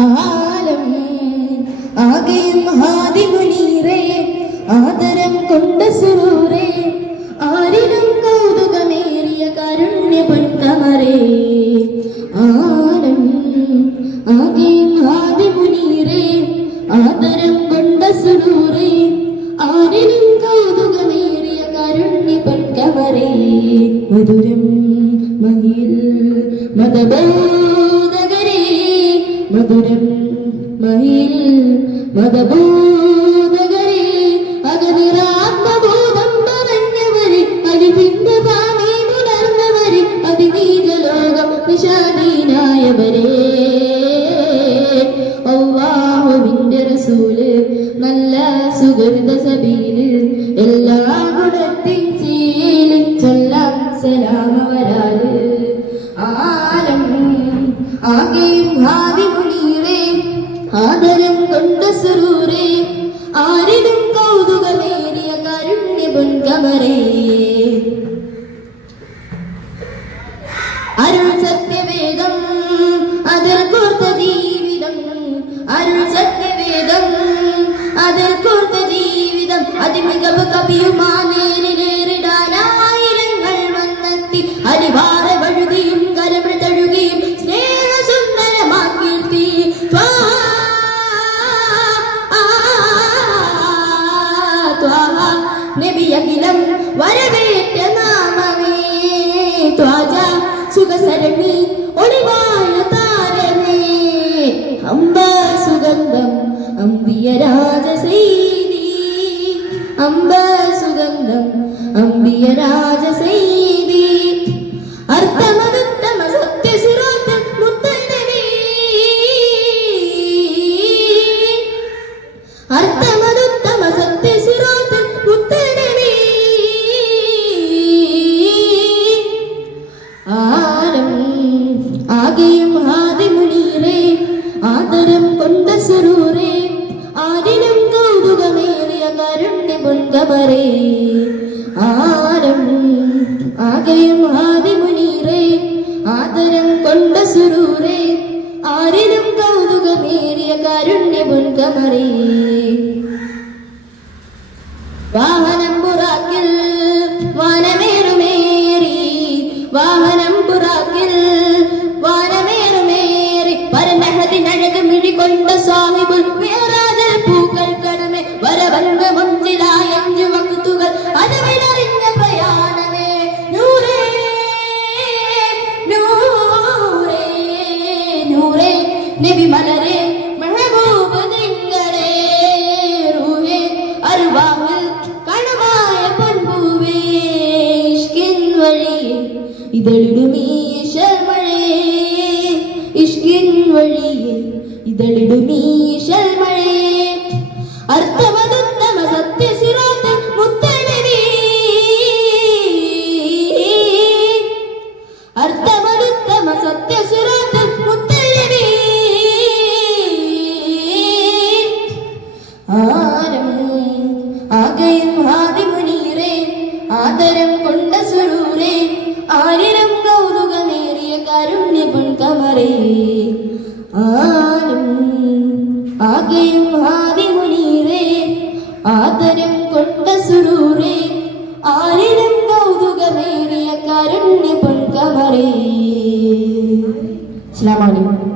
ആലം ആകെയും ഹാദിമുനീറേ ആദരം കൊണ്ട സുറൂറേ ആരിലും കൗതുകമേറിയ കാരുണ്യ പൊൻകമറേ ആലം ആകെയും ആദരം കൊണ്ട സുറൂറേ ആരിലും കൗതുകമേറിയ കാരുണ്യ പൊൻകമറേ മഹിൽ മതബോധകരേ മധുരം മഹിൽ മതബോധകരെ അകനിറാത്മബോധം പറഞ്ഞവരെ അലിപിന്റെ പാണി പുലർന്നവരെ അതിനീജലോകം നിശാദീനായവരെ അള്ളാഹുവിന്റെ റസൂൽ നല്ല സുഗന്ധ സബീൽ എല്ലാ ഗുണത്തിൻ ആദരം കൊണ്ട സുരൂരേ ആരിലും കൗതുകമേറിയ കാരുണ്യ പൊൻകമരേ വരവേറ്റ നാമമേ ത്വാജ സുഖസരണി ഒളിവായ താരമേ. അമ്പ സുഗന്ധം അമ്പിയ രാജസൈനി. അമ്പ സുഗന്ധം അമ്പിയ രാജസൈനി. അർത്ഥമതുത്തമ ആദരം കൊണ്ട സുരൂറേ ആരിലും കൗതുകമേറിയ കരുണ്യ പൊൻകമറേ ആരം ആകെയും ആദിമുനീറേ ആദരം കൊണ്ട സുരൂറേ ആരിലും കൗതുകമേറിയ കരുണ്യ പൊൻകമറേ നബി മലരെ മെഹബൂബ് നിങ്ങളെ റൂഹേ. അരുവാഹിൽ കണമായ പൊൻപൂവേ ഇഷ്കിൻ വഴി ഇതളിടുമീ ശർമഴേ ഇഷ്കിൻ വഴി ഇതളിടുമീ ശർമഴേ അർത്ഥമതുത്തമ ആദരം കൊണ്ട സുരൂരേ ആരിരം കൗതുകമേറിയ കാരുണ്യ പൊൻകമറേ. ആരും ആകെയും മുനീരേ ആദരം കൊണ്ട സുരൂരേ ആരിരം കൗതുകമേറിയ കാരുണ്യ പൊൻകമറേ. അസ്സലാമു അലൈക്കും.